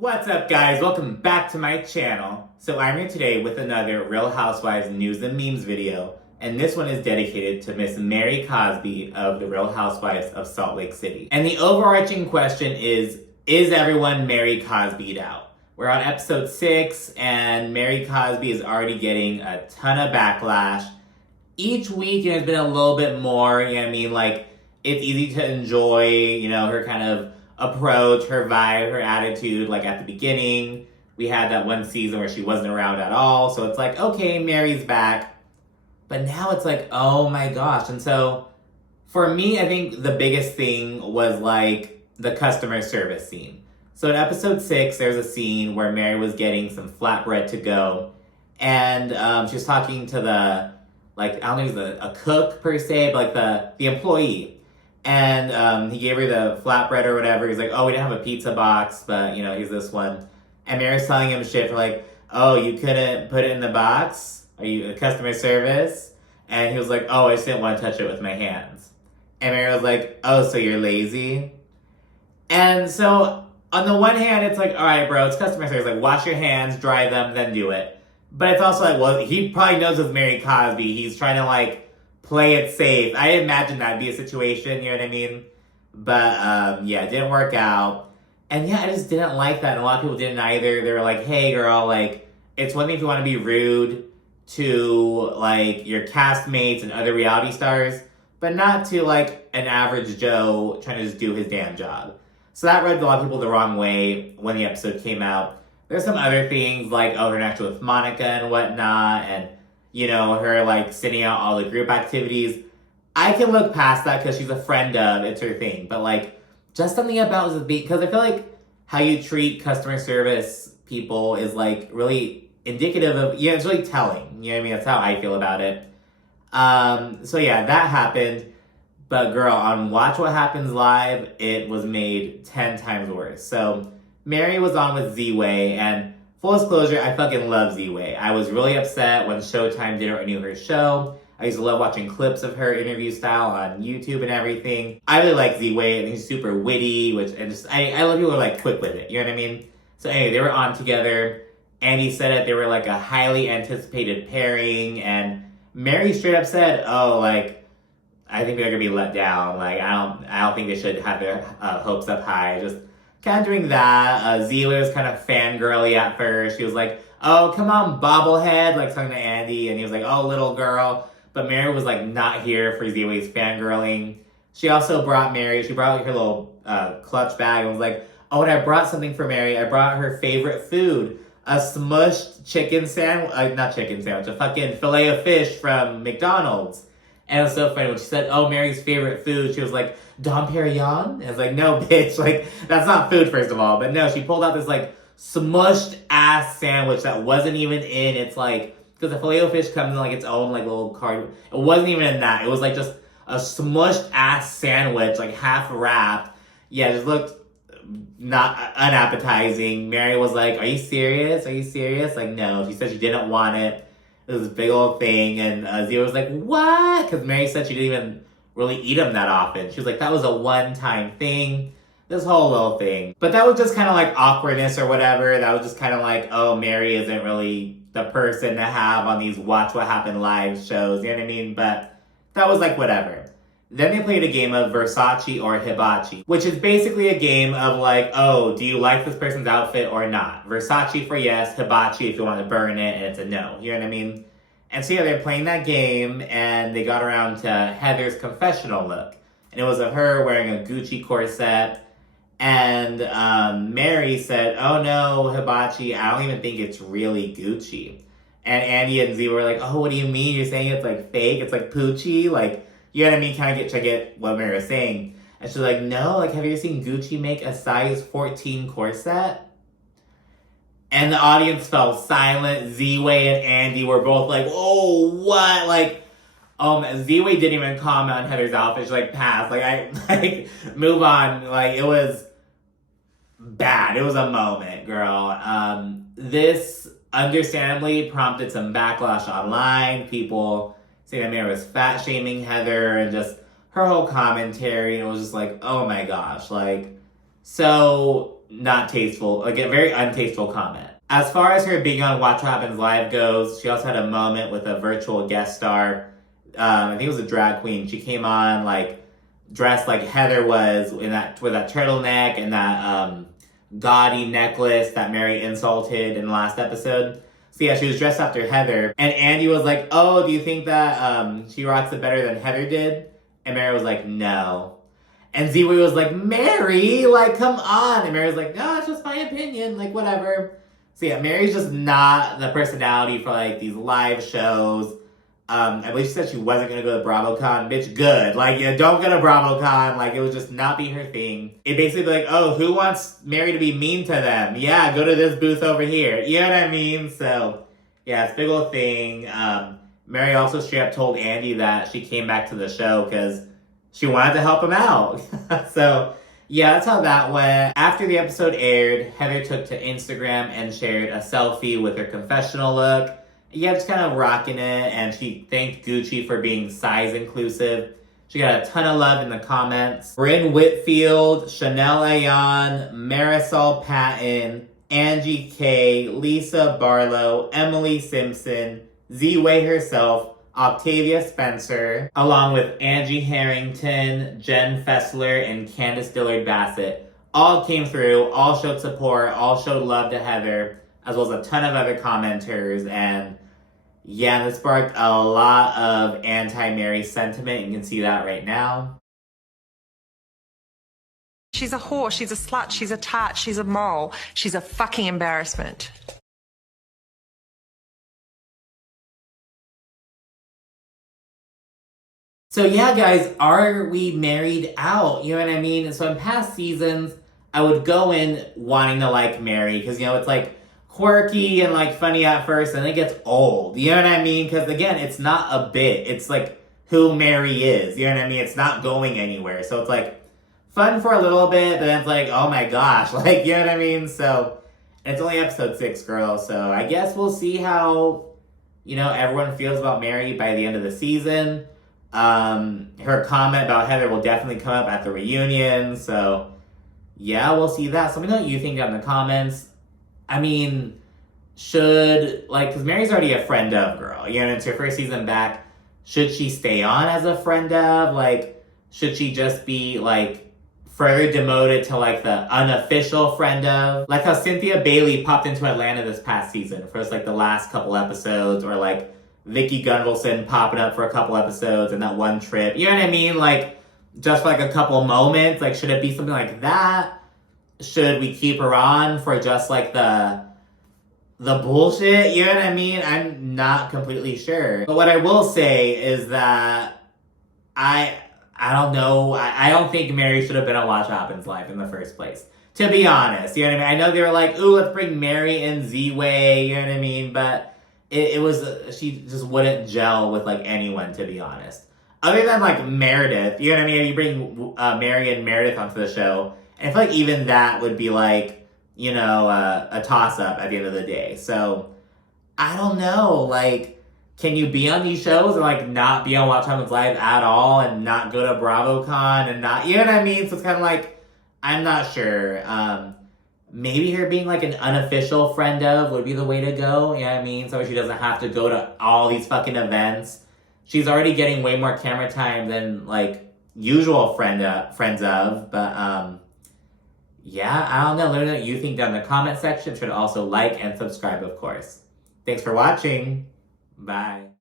What's up, guys? Welcome back to my channel. So I'm here today with another Real Housewives news and memes video, and this one is dedicated to Miss Mary Cosby of the Real Housewives of Salt Lake City. And the overarching question is everyone Mary Cosby'd out? We're on episode 6, and Mary Cosby is already getting a ton of backlash. Each week, there's been a little bit more, you know what I mean? Like, it's easy to enjoy, her kind of approach, her vibe, her attitude. Like at the beginning, we had that one season where she wasn't around at all. So it's like, okay, Mary's back. But now it's like, oh my gosh. And so for me, I think the biggest thing was like the customer service scene. So in episode 6, there's a scene where Mary was getting some flatbread to go. And she was talking to the, like, I don't think it was a cook per se, but like the employee. And he gave her the flatbread or whatever. He's like, oh, we didn't have a pizza box, but, here's this one. And Mary's telling him shit for like, oh, you couldn't put it in the box? Are you a customer service? And he was like, oh, I just didn't want to touch it with my hands. And Mary was like, oh, so you're lazy? And so on the one hand, it's like, all right, bro, it's customer service. Like, wash your hands, dry them, then do it. But it's also like, well, he probably knows it's Mary Cosby. He's trying to, like, play it safe. I imagine that'd be a situation, you know what I mean? But, it didn't work out. And I just didn't like that. And a lot of people didn't either. They were like, hey, girl, like, it's one thing if you want to be rude to, like, your castmates and other reality stars, but not to, like, an average Joe trying to just do his damn job. So that rubbed a lot of people the wrong way when the episode came out. There's some other things, like, her interaction with Monica and whatnot, and her, like, sending out all the group activities. I can look past that because she's a friend of, it's her thing. But, like, just something about this, because I feel like how you treat customer service people is, like, really indicative of, it's really telling. You know what I mean? That's how I feel about it. That happened. But, girl, on Watch What Happens Live, it was made 10 times worse. So, Mary was on with Z-Way, and full disclosure, I fucking love Z-Way. I was really upset when Showtime didn't renew her show. I used to love watching clips of her interview style on YouTube and everything. I really like Z-Way, and he's super witty, I love people who are, like, quick with it, you know what I mean? So anyway, they were on together. Andy said it, they were, like, a highly anticipated pairing, and Mary straight up said, oh, like, I think they're gonna be let down. Like, I don't think they should have their hopes up high. Just kind of doing that. Z-Way was kind of fangirly at first. She was like, oh, come on, bobblehead, like talking to Andy. And he was like, oh, little girl. But Mary was like not here for Z-Way's fangirling. She also brought her little clutch bag and was like, oh, and I brought something for Mary. I brought her favorite food, a smushed chicken sandwich, a fucking filet of fish from McDonald's. And it was so funny when she said, oh, Mary's favorite food, she was like, Dom Perignon? And I was like, no, bitch, like, that's not food, first of all. But no, she pulled out this, like, smushed ass sandwich that wasn't even in, it's like, because the filet of fish comes in, like, its own, like, little card. It wasn't even in that. It was, like, just a smushed ass sandwich, like, half wrapped. Yeah, it just looked not unappetizing. Mary was like, are you serious? Are you serious? Like, no. She said she didn't want it. It was this big old thing, and Zia was like, what? Because Mary said she didn't even really eat them that often. She was like, that was a one-time thing, this whole little thing. But that was just kind of like awkwardness or whatever. That was just kind of like, oh, Mary isn't really the person to have on these Watch What Happened Live shows, you know what I mean? But that was like, whatever. Then they played a game of Versace or Hibachi, which is basically a game of like, oh, do you like this person's outfit or not? Versace for yes, Hibachi if you want to burn it, and it's a no. You know what I mean? And so they're playing that game, and they got around to Heather's confessional look. And it was of her wearing a Gucci corset, and Mary said, oh no, Hibachi, I don't even think it's really Gucci. And Andy and Z were like, oh, what do you mean? You're saying it's like fake? It's like Poochie? Like, you know what I mean? Kind of get what Mary was saying. And she's like, no, like, have you ever seen Gucci make a size 14 corset? And the audience fell silent. Z-Way and Andy were both like, oh, what? Like, Z-Way didn't even comment on Heather's outfit. She, like, passed. Like, move on. Like, it was bad. It was a moment, girl. This understandably prompted some backlash online. People saying that Mary was fat-shaming Heather and just her whole commentary. And it was just like, oh my gosh. Like, so not tasteful, like a very untasteful comment. As far as her being on Watch What Happens Live goes, she also had a moment with a virtual guest star. I think it was a drag queen. She came on like dressed like Heather was with that turtleneck and that gaudy necklace that Mary insulted in the last episode. So yeah, she was dressed after Heather. And Andy was like, oh, do you think that she rocks it better than Heather did? And Mary was like, no. And Z-Way was like, Mary, like, come on. And Mary was like, no, it's just my opinion, like, whatever. So yeah, Mary's just not the personality for, like, these live shows. I believe she said she wasn't going to go to BravoCon. Bitch, good. Like, yeah, don't go to BravoCon. Like, it would just not be her thing. It basically be like, oh, who wants Mary to be mean to them? Yeah, go to this booth over here. You know what I mean? So, yeah, it's a big old thing. Mary also straight up told Andy that she came back to the show because she wanted to help him out. So, yeah, that's how that went. After the episode aired, Heather took to Instagram and shared a selfie with her confessional look. Yeah, just kind of rocking it, and she thanked Gucci for being size inclusive. She got a ton of love in the comments. Brynn Whitfield, Chanel Ayan, Marisol Patton, Angie K, Lisa Barlow, Emily Simpson, Z-Way herself, Octavia Spencer, along with Angie Harrington, Jen Fessler, and Candace Dillard Bassett, all came through, all showed support, all showed love to Heather, as well as a ton of other commenters. And yeah, this sparked a lot of anti-Mary sentiment. You can see that right now. She's a whore, she's a slut, she's a tart, she's a mole, she's a fucking embarrassment. So yeah, guys, are we married out? You know what I mean? And so in past seasons, I would go in wanting to like Mary because, you know, it's like quirky and like funny at first and it gets old. You know what I mean? Because again, it's not a bit. It's like who Mary is. You know what I mean? It's not going anywhere. So it's like fun for a little bit, but then it's like, oh my gosh. Like, you know what I mean? So it's only episode 6, girl. So I guess we'll see how, you know, everyone feels about Mary by the end of the season. Her comment about Heather will definitely come up at the reunion, so yeah, we'll see that. So let me know what you think down in the comments. I mean, should, like, because Mary's already a friend of girl, you know, it's her first season back. Should she stay on as a friend of? Like, should she just be, like, further demoted to, like, the unofficial friend of? Like how Cynthia Bailey popped into Atlanta this past season for just, like, the last couple episodes, or, like, Vicky Gunvalson popping up for a couple episodes and that one trip. You know what I mean? Like, just for like a couple moments. Like, should it be something like that? Should we keep her on for just like the bullshit? You know what I mean? I'm not completely sure. But what I will say is that I don't know. I don't think Mary should have been on Watch What Happens Live in the first place. To be honest. You know what I mean? I know they were like, ooh, let's bring Mary and Z-Way. You know what I mean? But it was, she just wouldn't gel with, like, anyone, to be honest. Other than, like, Meredith, you know what I mean? You bring Mary and Meredith onto the show, and I feel like even that would be, like, you know, a toss-up at the end of the day. So, I don't know, like, can you be on these shows and, like, not be on Watch What Happens Live at all, and not go to BravoCon, and not, you know what I mean? So it's kind of like, I'm not sure. Maybe her being like an unofficial friend of would be the way to go. You know what I mean? So she doesn't have to go to all these fucking events. She's already getting way more camera time than like usual friends of. But yeah, I don't know. Let me know what you think down in the comment section. Should also like and subscribe, of course. Thanks for watching. Bye.